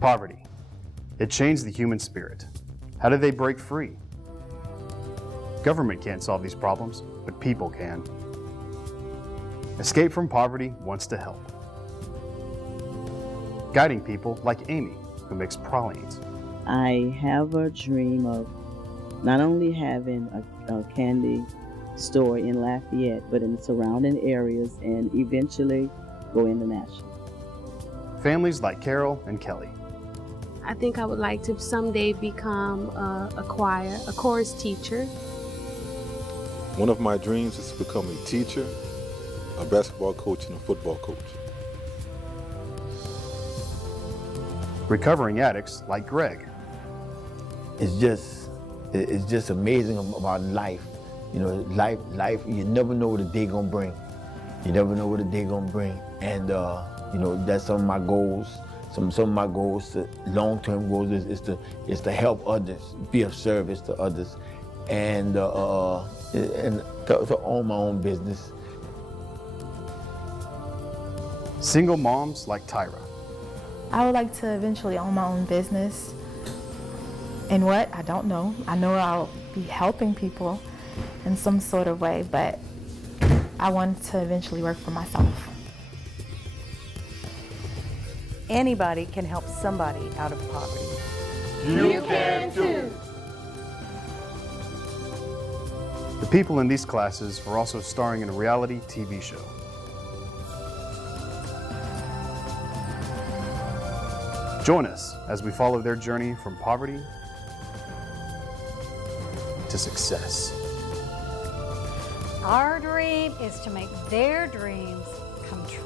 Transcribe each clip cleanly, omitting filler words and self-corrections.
Poverty. It changed the human spirit. How did they break free? Government can't solve these problems, but people can. Escape from Poverty wants to help. Guiding people like Amy, who makes pralines. I have a dream of not only having a candy store in Lafayette, but in the surrounding areas, and eventually go international. Families like Carol and Kelly. I think I would like to someday become a chorus teacher. One of my dreams is to become a teacher, a basketball coach, and a football coach. Recovering addicts like Greg. It's just amazing about life. You know, life, you never know what a day gonna bring. You never know what a day gonna bring. And you know, that's some of my goals. Some of my goals, long-term goals, is to help others, be of service to others, and to own my own business. Single moms like Tyra. I would like to eventually own my own business. In what? I don't know. I know I'll be helping people in some sort of way, but I want to eventually work for myself. Anybody can help somebody out of poverty. You can too. The people in these classes were also starring in a reality TV show. Join us as we follow their journey from poverty to success. Our dream is to make their dreams come true.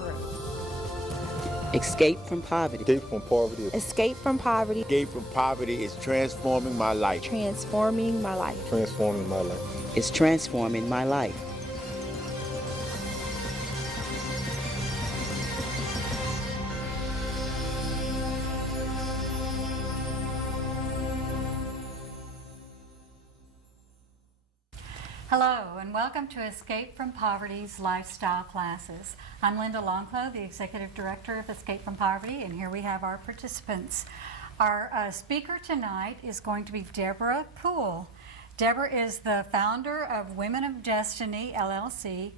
Escape from poverty. Escape from poverty. Escape from poverty. Escape from poverty is transforming my life. Transforming my life. Transforming my life. It's transforming my life. Hello, and welcome to Escape from Poverty's lifestyle classes. I'm LLanclos, the Executive Director of Escape from Poverty, and here we have our participants. Our speaker tonight is going to be Deborah Poole. Deborah is the founder of Women of Destiny, LLC.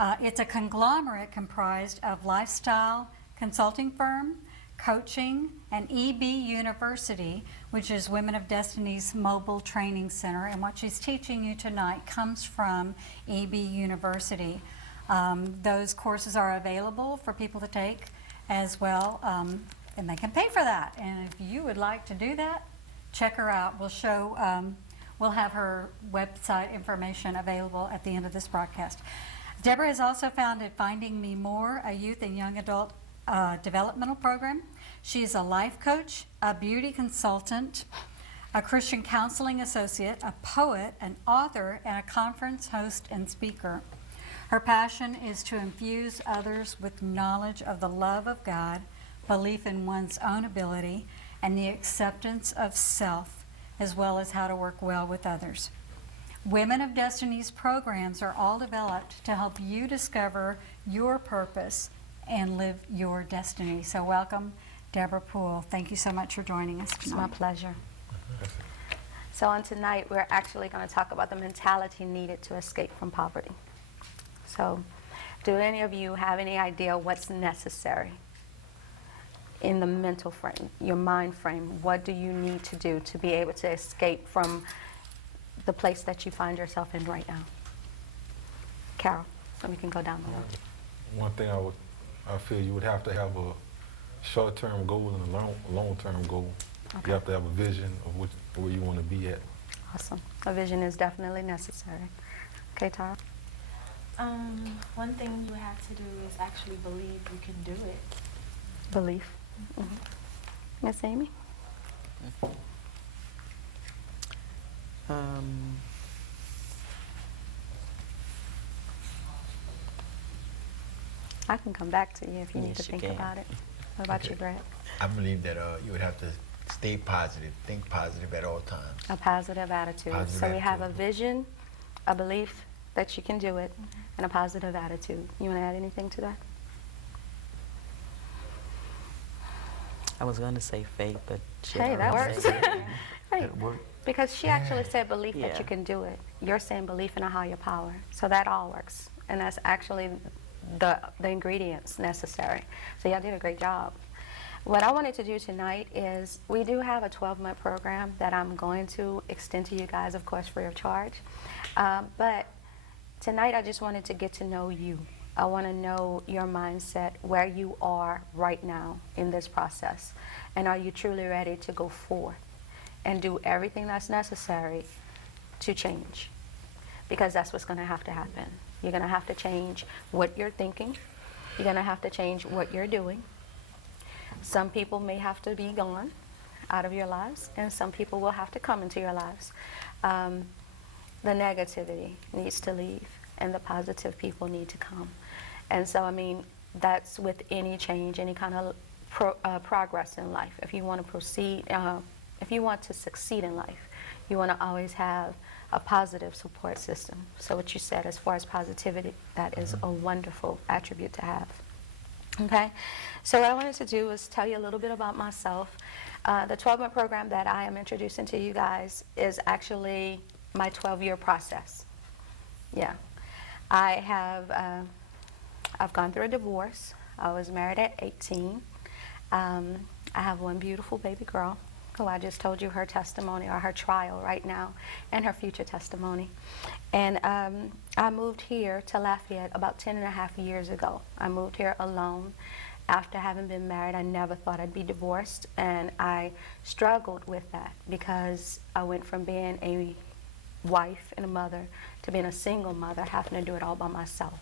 It's a conglomerate comprised of lifestyle consulting firm, coaching, and EB University, which is Women of Destiny's mobile training center. And what she's teaching you tonight comes from EB University. Those courses are available for people to take as well, and they can pay for that. And if you would like to do that, check her out. We'll have her website information available at the end of this broadcast. Deborah has also founded Finding Me More, a youth and young adult developmental program. She's a life coach, a beauty consultant, a Christian counseling associate, a poet, an author, and a conference host and speaker. Her passion is to infuse others with knowledge of the love of God, belief in one's own ability, and the acceptance of self, as well as how to work well with others. Women of Destiny's programs are all developed to help you discover your purpose and live your destiny. So welcome, Deborah Poole. Thank you so much for joining us tonight. It's my pleasure. So on tonight, we're actually going to talk about the mentality needed to escape from poverty. So do any of you have any idea what's necessary in the mental frame, your mind frame? What do you need to do to be able to escape from the place that you find yourself in right now? Carol, so we can go down the road. One thing I feel you would have to have a short-term goal and a long-term goal. Okay. You have to have a vision of where you want to be at. Awesome. A vision is definitely necessary. Okay, Tara? One thing you have to do is actually believe you can do it. Belief. Miss Amy? I can come back to you if you need to think about it. What about you, Brad? I believe that you would have to stay positive, think positive at all times. A positive attitude. So we have a vision, a belief that you can do it, and a positive attitude. You want to add anything to that? I was going to say faith, but she Hey, that already works. said it. Hey, It worked. because she actually said belief that Yeah. you can do it. You're saying belief in a higher power. So that all works. And that's actually the ingredients necessary. So y'all did a great job. What I wanted to do tonight is we do have a 12-month program that I'm going to extend to you guys, of course, free of charge. But tonight I just wanted to get to know you. I want to know your mindset, where you are right now in this process. And are you truly ready to go forth and do everything that's necessary to change? Because that's what's going to have to happen. You're going to have to change what you're thinking. You're going to have to change what you're doing. Some people may have to be gone out of your lives, and some people will have to come into your lives. The negativity needs to leave, and the positive people need to come. And so, I mean, that's with any change, any kind of progress in life. If you want to proceed, if you want to succeed in life, you want to always have a positive support system. So what you said as far as positivity, that is a wonderful attribute to have. Okay, so what I wanted to do was tell you a little bit about myself. The 12-month program that I am introducing to you guys is actually my 12-year process. Yeah, I've gone through a divorce. I was married at 18. I have one beautiful baby girl who I just told you her testimony, or her trial right now, and her future testimony. And I moved here to Lafayette about 10.5 years ago. I moved here alone. After having been married, I never thought I'd be divorced, and I struggled with that because I went from being a wife and a mother to being a single mother, having to do it all by myself.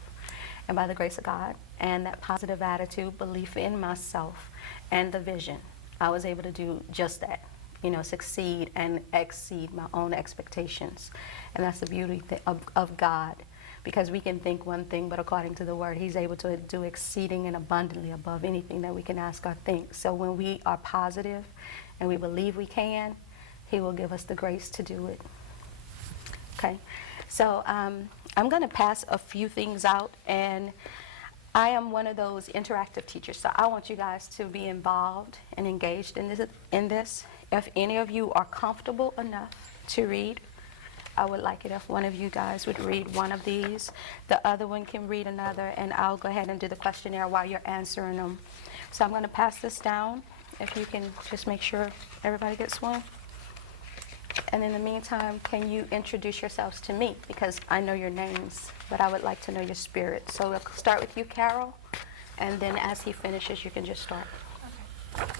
And by the grace of God and that positive attitude, belief in myself, and the vision, I was able to do just that, you know, succeed and exceed my own expectations. And that's the beauty of God, because we can think one thing, but according to the Word, He's able to do exceeding and abundantly above anything that we can ask or think. So when we are positive and we believe we can, He will give us the grace to do it. Okay, so I'm going to pass a few things out, and I am one of those interactive teachers, so I want you guys to be involved and engaged in this. If any of you are comfortable enough to read, I would like it if one of you guys would read one of these. The other one can read another, and I'll go ahead and do the questionnaire while you're answering them. So I'm going to pass this down. If you can just make sure everybody gets one. And in the meantime, can you introduce yourselves to me? Because I know your names, but I would like to know your spirit. So we'll start with you, Carol, and then as he finishes, you can just start. Okay.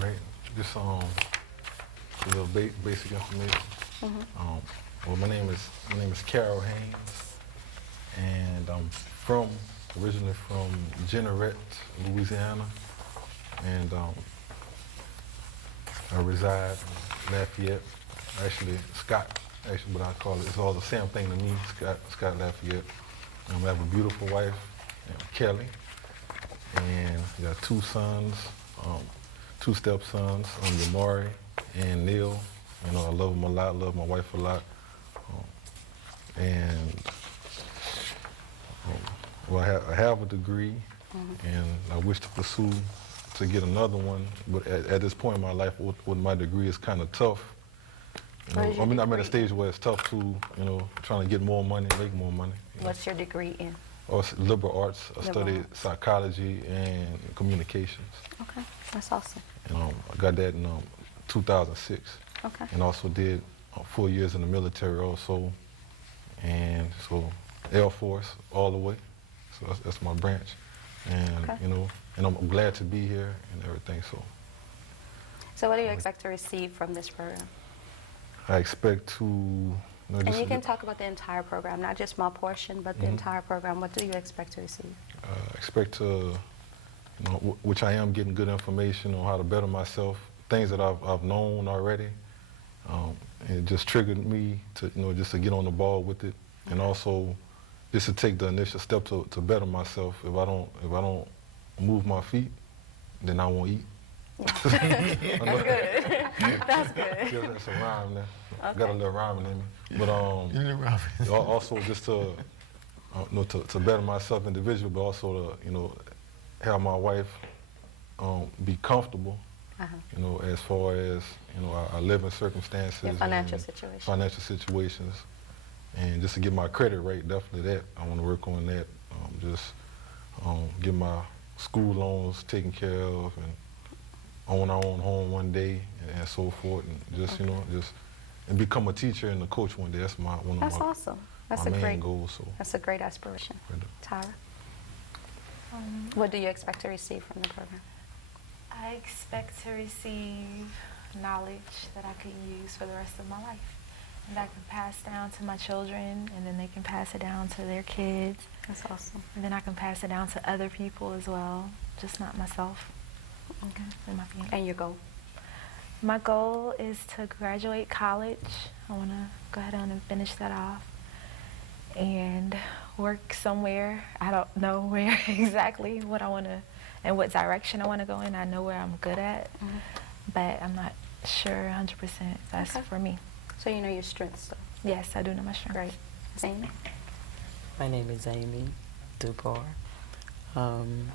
Great. Just a little basic information. Well, my name is Carol Haynes, and I'm originally from Jeanerette, Louisiana, and I reside in Lafayette. Actually, Scott, but I call it, it's all the same thing to me, Scott Lafayette. I have a beautiful wife, Kelly, and I got 2 sons, 2 stepsons, Yamari and Neil. You know, I love them a lot, love my wife a lot. Well, I have a degree, and I wish to pursue to get another one, but at this point in my life, with my degree, it's kind of tough. You know, I'm at a stage where it's tough to, you know, trying to get more money, make more money. What's your degree in? Oh, it's liberal arts. I studied psychology and communications. Okay, that's awesome. And I got that in 2006. Okay. And also did 4 years in the military also, and so Air Force all the way. So that's my branch, and you know, and I'm glad to be here and everything. So what do you expect to receive from this program? I expect to. And you can talk about the entire program, not just my portion, but the entire program. What do you expect to receive? I expect to, you know, which I am getting good information on how to better myself, things that I've known already. It just triggered me to, you know, just to get on the ball with it, and also just to take the initial step to better myself. If I don't move my feet, then I won't eat. That's good. That's good. Yeah, that's a rhyme there. Okay. Got a little rhyming in me. But also just to, you know, to better myself individually, but also to, you know, have my wife be comfortable, you know, as far as, you know, our living circumstances. Your financial and situation. Financial situations. And just to get my credit rate, definitely that. I want to work on that. Get my school loans taken care of and own our own home one day and so forth. And just, you know, and become a teacher and a coach one day. That's one of That's awesome. That's my a main great goals. So. That's a great aspiration. Tyra? What do you expect to receive from the program? I expect to receive knowledge that I can use for the rest of my life. And I can pass down to my children, and then they can pass it down to their kids. That's awesome. And then I can pass it down to other people as well, just not myself. Okay. And my family. And your goal? My goal is to graduate college. I want to go ahead on and finish that off and work somewhere. I don't know where exactly what I want to and what direction I want to go in. I know where I'm good at, but I'm not sure 100% that's for me. So you know your strengths, though? Yes, I do know my strengths. Great. Amy? My name is Amy Dupar. I'm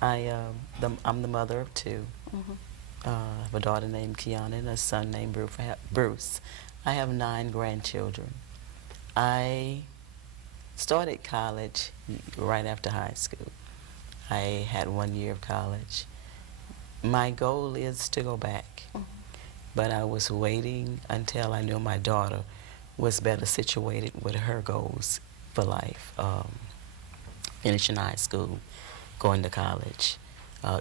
the mother of two. I have a daughter named Kiana and a son named Bruce. I have 9 grandchildren. I started college right after high school. I had 1 year of college. My goal is to go back, but I was waiting until I knew my daughter was better situated with her goals for life, finishing high school, going to college,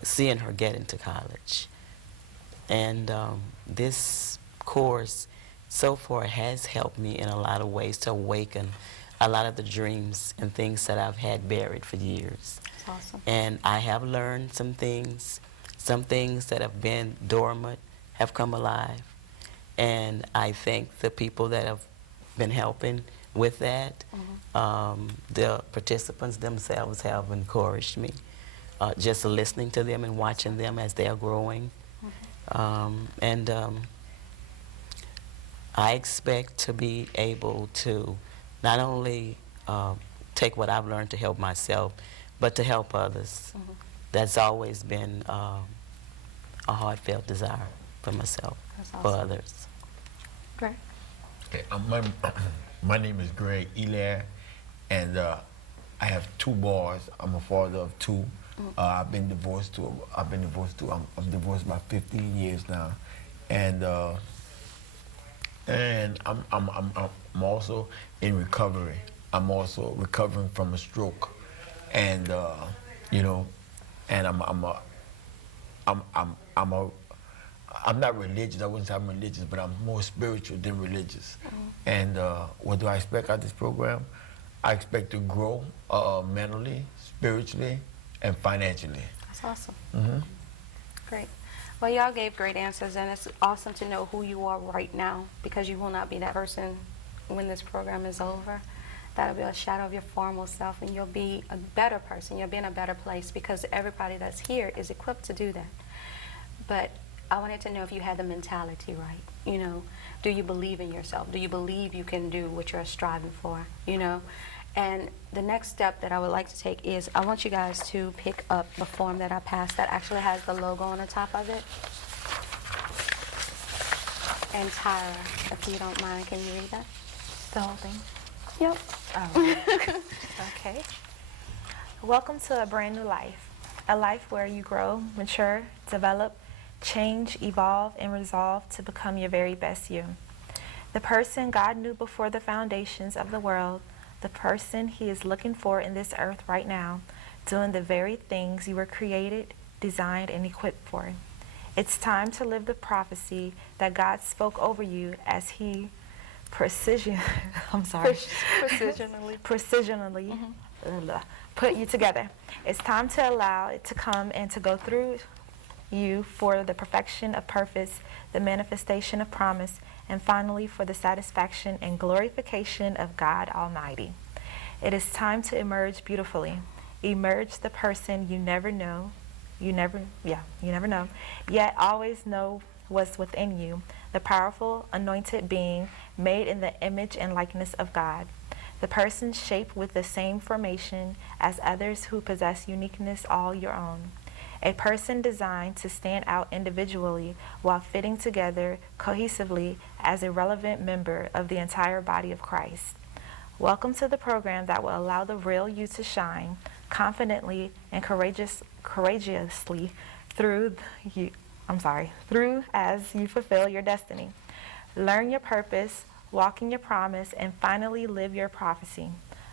seeing her get into college. And this course so far has helped me in a lot of ways to awaken a lot of the dreams and things that I've had buried for years. That's awesome. And I have learned some things that have been dormant have come alive. And I thank the people that have been helping with that. The participants themselves have encouraged me. Just listening to them and watching them as they're growing. I expect to be able to not only take what I've learned to help myself, but to help others. That's always been a heartfelt desire for myself, for others. Greg? Okay, my name is Greg Elair, and I have 2 boys. I'm a father of 2. I'm divorced about 15 years now, and I'm also in recovery. I'm also recovering from a stroke, and you know, and I'm not religious. I wouldn't say I'm religious, but I'm more spiritual than religious. And what do I expect out of this program? I expect to grow mentally, spiritually, and financially. That's awesome. Great. Well, y'all gave great answers, and it's awesome to know who you are right now, because you will not be that person when this program is over. That'll be a shadow of your former self, and you'll be a better person. You'll be in a better place, because everybody that's here is equipped to do that. But I wanted to know if you had the mentality right. You know, do you believe in yourself? Do you believe you can do what you're striving for? You know? And the next step that I would like to take is I want you guys to pick up the form that I passed that actually has the logo on the top of it. And Tyra, if you don't mind, can you read that? The whole thing? Yep. Okay. Welcome to a brand new life. A life where you grow, mature, develop, change, evolve, and resolve to become your very best you. The person God knew before the foundations of the world, the person He is looking for in this earth right now, doing the very things you were created, designed, and equipped for. It's time to live the prophecy that God spoke over you as He precisionally put you together. It's time to allow it to come and to go through you for the perfection of purpose, the manifestation of promise, and finally for the satisfaction and glorification of God Almighty. It is time to emerge beautifully. Emerge the person you never know, yet always know what's within you, the powerful, anointed being made in the image and likeness of God. The person shaped with the same formation as others who possess uniqueness all your own. a person designed to stand out individually while fitting together cohesively as a relevant member of the entire body of Christ. Welcome to the program that will allow the real you to shine confidently and courageously through as you fulfill your destiny. Learn your purpose, walk in your promise, and finally live your prophecy.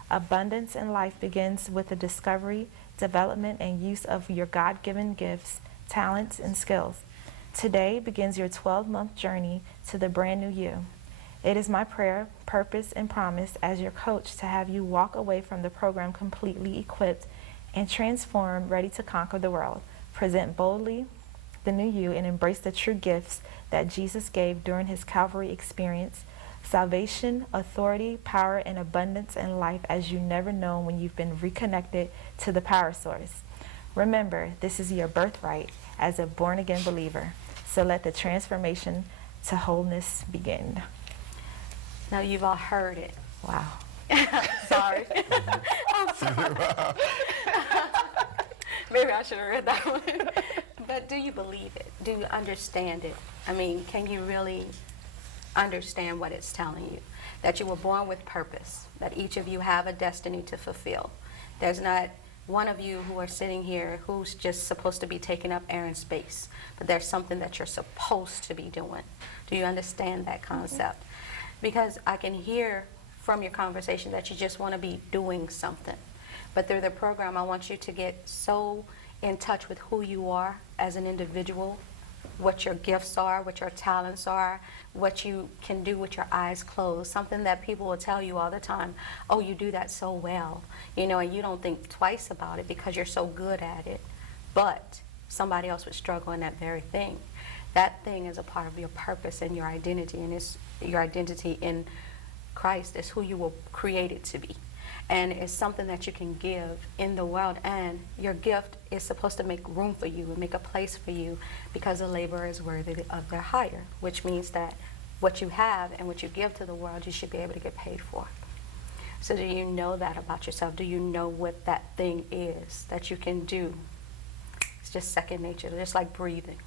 Abundance in life begins with the discovery, development, and use of your God-given gifts, talents, and skills. Today begins your 12-month journey to the brand new you. It is my prayer, purpose, and promise as your coach to have you walk away from the program completely equipped and transformed, ready to conquer the world. Present boldly the new you and embrace the true gifts that Jesus gave during his Calvary experience. Salvation, authority, power, and abundance in life as you never known when you've been reconnected to the power source. Remember, this is your birthright as a born-again believer. So let the transformation to wholeness begin. Now you've all heard it. Wow. Sorry. I'm sorry. Maybe I should have read that one. But do you believe it? Do you understand it? I mean, can you really understand what it's telling you? That you were born with purpose, that each of you have a destiny to fulfill. There's not one of you who are sitting here who's just supposed to be taking up air and space, but there's something that you're supposed to be doing. Do you understand that concept? Because I can hear from your conversation that you just want to be doing something. But through the program, I want you to get so in touch with who you are as an individual, what your gifts are, what your talents are, what you can do with your eyes closed, something that people will tell you all the time, oh, you do that so well, you know, and you don't think twice about it because you're so good at it. But somebody else would struggle in that very thing. That thing is a part of your purpose and your identity, and it's your identity in Christ is who you were created to be. And it's something that you can give in the world, and your gift is supposed to make room for you and make a place for you because a laborer is worthy of their hire, which means that what you have and what you give to the world, you should be able to get paid for. So do you know that about yourself? Do you know what that thing is that you can do? It's just second nature, just like breathing.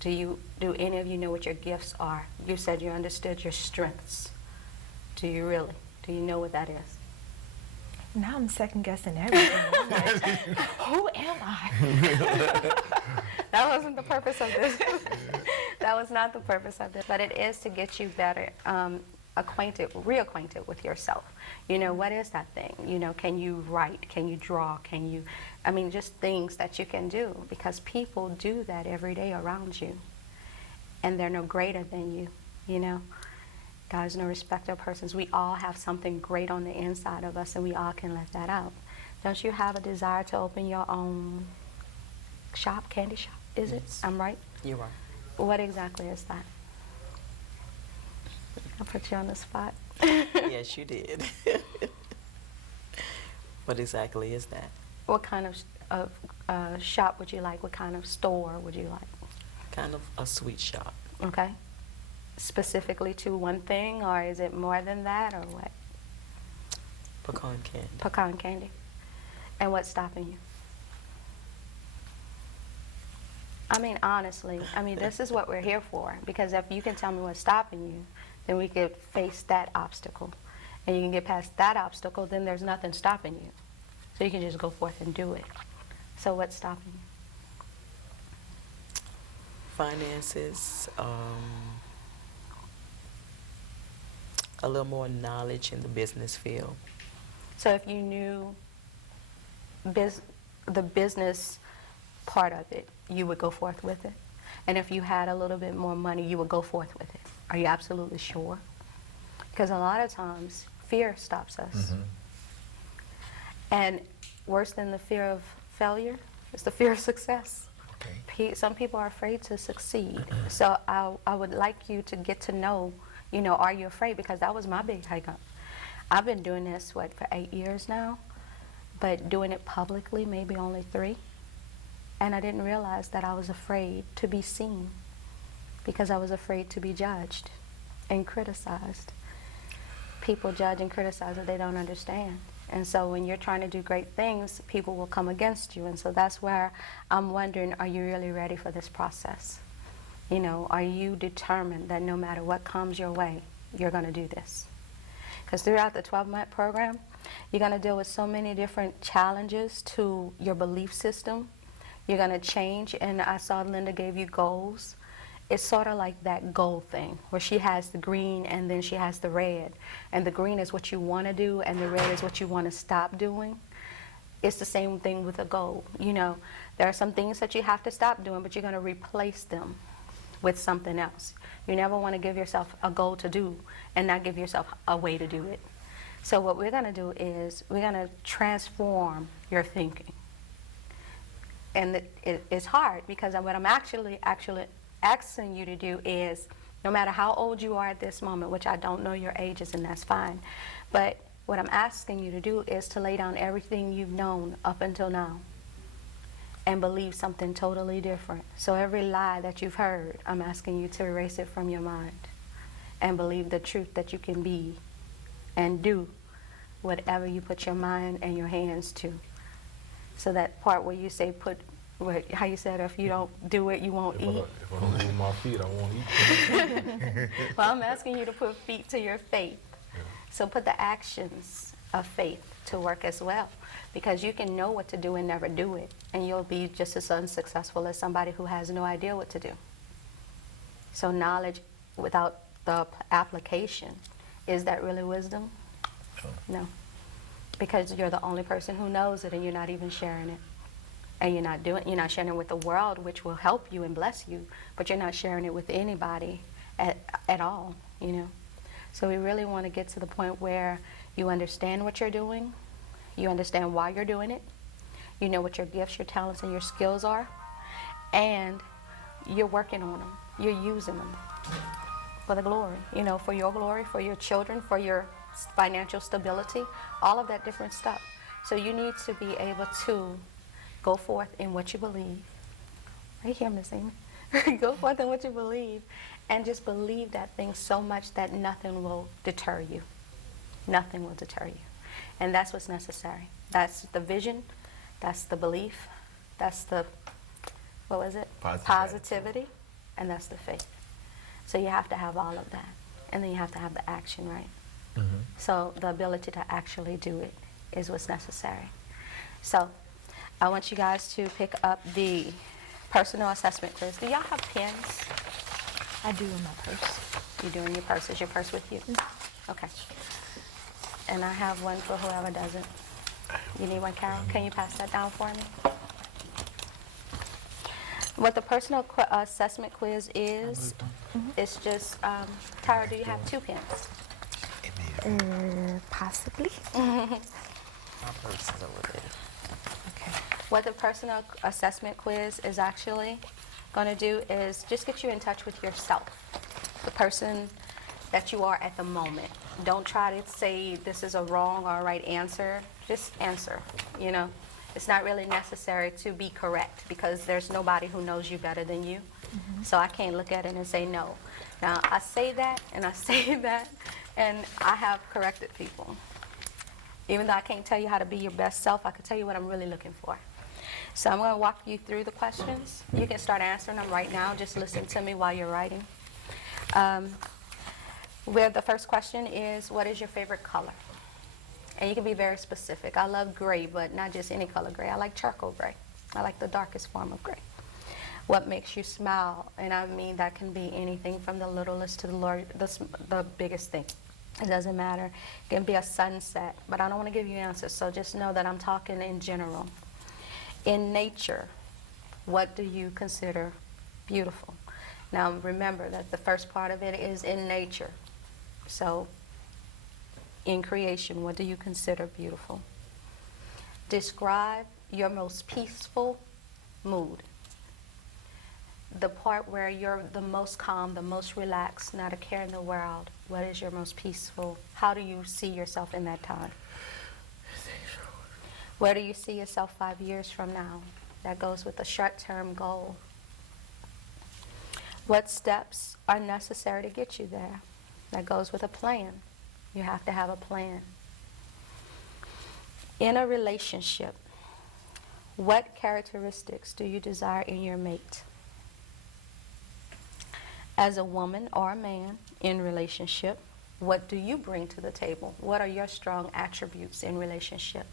Do any of you know what your gifts are? You said you understood your strengths. Do you really? Do you know what that is? Now I'm second guessing everything. Who am I? That wasn't the purpose of this. That was not the purpose of this. But it is to get you better reacquainted with yourself. You know, what is that thing? You know, can you write? Can you draw? Can you, I mean, just things that you can do, because people do that every day around you. And they're no greater than you, you know. God is no respecter of persons. We all have something great on the inside of us, and we all can let that out. Don't you have a desire to open your own shop, candy shop, is it? I'm right? You are. What exactly is that? I'll put you on the spot. Yes, you did. What exactly is that? What kind of shop would you like? What kind of store would you like? Kind of a sweet shop. Okay. Specifically to one thing, or is it more than that, or what? Pecan candy. Pecan candy. And what's stopping you? I mean, honestly, I mean, this is what we're here for, because if you can tell me what's stopping you, then we could face that obstacle. And you can get past that obstacle, then there's nothing stopping you. So you can just go forth and do it. So what's stopping you? Finances, a little more knowledge in the business field. So if you knew the business part of it, you would go forth with it? And if you had a little bit more money, you would go forth with it? Are you absolutely sure? Because a lot of times, fear stops us. Mm-hmm. And worse than the fear of failure is the fear of success. Okay. Some people are afraid to succeed. So I would like you to get to know, you know, are you afraid? Because that was my big hiccup. I've been doing this, for 8 years now, but doing it publicly maybe only 3. And I didn't realize that I was afraid to be seen because I was afraid to be judged and criticized. People judge and criticize what they don't understand. And so when you're trying to do great things, people will come against you. And so that's where I'm wondering, are you really ready for this process? You know, are you determined that no matter what comes your way, you're going to do this? Because throughout the 12-month program, you're going to deal with so many different challenges to your belief system. You're going to change, and I saw Linda gave you goals. It's sort of like that goal thing, where she has the green and then she has the red. And the green is what you want to do, and the red is what you want to stop doing. It's the same thing with a goal. You know, there are some things that you have to stop doing, but you're going to replace them with something else. You never want to give yourself a goal to do and not give yourself a way to do it. So what we're going to do is we're going to transform your thinking. And it's hard, because what I'm actually asking you to do is, no matter how old you are at this moment, which I don't know your ages, and that's fine, but what I'm asking you to do is to lay down everything you've known up until now and believe something totally different. So every lie that you've heard, I'm asking you to erase it from your mind and believe the truth that you can be and do whatever you put your mind and your hands to. So that part where you say how you said, if you don't do it, you won't eat. If I don't move my feet, I won't eat. Well, I'm asking you to put feet to your faith. Yeah. So put the actions of faith to work as well, because you can know what to do and never do it, and you'll be just as unsuccessful as somebody who has no idea what to do. So knowledge without the application, is that really wisdom? No. Because you're the only person who knows it, and you're not even sharing it. And you're not sharing it with the world, which will help you and bless you, but you're not sharing it with anybody at all, you know. So we really want to get to the point where you understand what you're doing, you understand why you're doing it, you know what your gifts, your talents, and your skills are, and you're working on them, you're using them for the glory, you know, for your glory, for your children, for your financial stability, all of that different stuff. So you need to be able to go forth in what you believe. Right here, Miss Amy. Go forth in what you believe, and just believe that thing so much that nothing will deter you. Nothing will deter you. And that's what's necessary. That's the vision, that's the belief, that's the, what was it? Positivity, and that's the faith. So you have to have all of that. And then you have to have the action, right? Mm-hmm. So the ability to actually do it is what's necessary. So I want you guys to pick up the personal assessment quiz. Do y'all have pens? I do in my purse. You do in your purse? Is your purse with you? Mm-hmm. Okay. And I have one for whoever doesn't. You need one, Carol? Can you pass that down for me? What the personal assessment quiz is, it's just, Tyra, do you have 2 pens? Possibly. My purse is over there. Okay. What the personal assessment quiz is actually going to do is just get you in touch with yourself, the person that you are at the moment. Don't try to say this is a wrong or a right answer. Just answer, you know. It's not really necessary to be correct, because there's nobody who knows you better than you. Mm-hmm. So I can't look at it and say no. Now, I say that and I say that, and I have corrected people. Even though I can't tell you how to be your best self, I can tell you what I'm really looking for. So I'm going to walk you through the questions. You can start answering them right now. Just listen to me while you're writing. Where the first question is, what is your favorite color? And you can be very specific. I love gray, but not just any color gray. I like charcoal gray. I like the darkest form of gray. What makes you smile? And I mean, that can be anything from the littlest to the biggest thing. It doesn't matter. It can be a sunset, but I don't want to give you answers, so just know that I'm talking in general. In nature, what do you consider beautiful? Now remember that the first part of it is in nature. So in creation, what do you consider beautiful? Describe your most peaceful mood. The part where you're the most calm, the most relaxed, not a care in the world. What is your most peaceful? How do you see yourself in that time? Where do you see yourself 5 years from now? That goes with a short-term goal. What steps are necessary to get you there? That goes with a plan. You have to have a plan. In a relationship, what characteristics do you desire in your mate? As a woman or a man in relationship, what do you bring to the table? What are your strong attributes in relationship?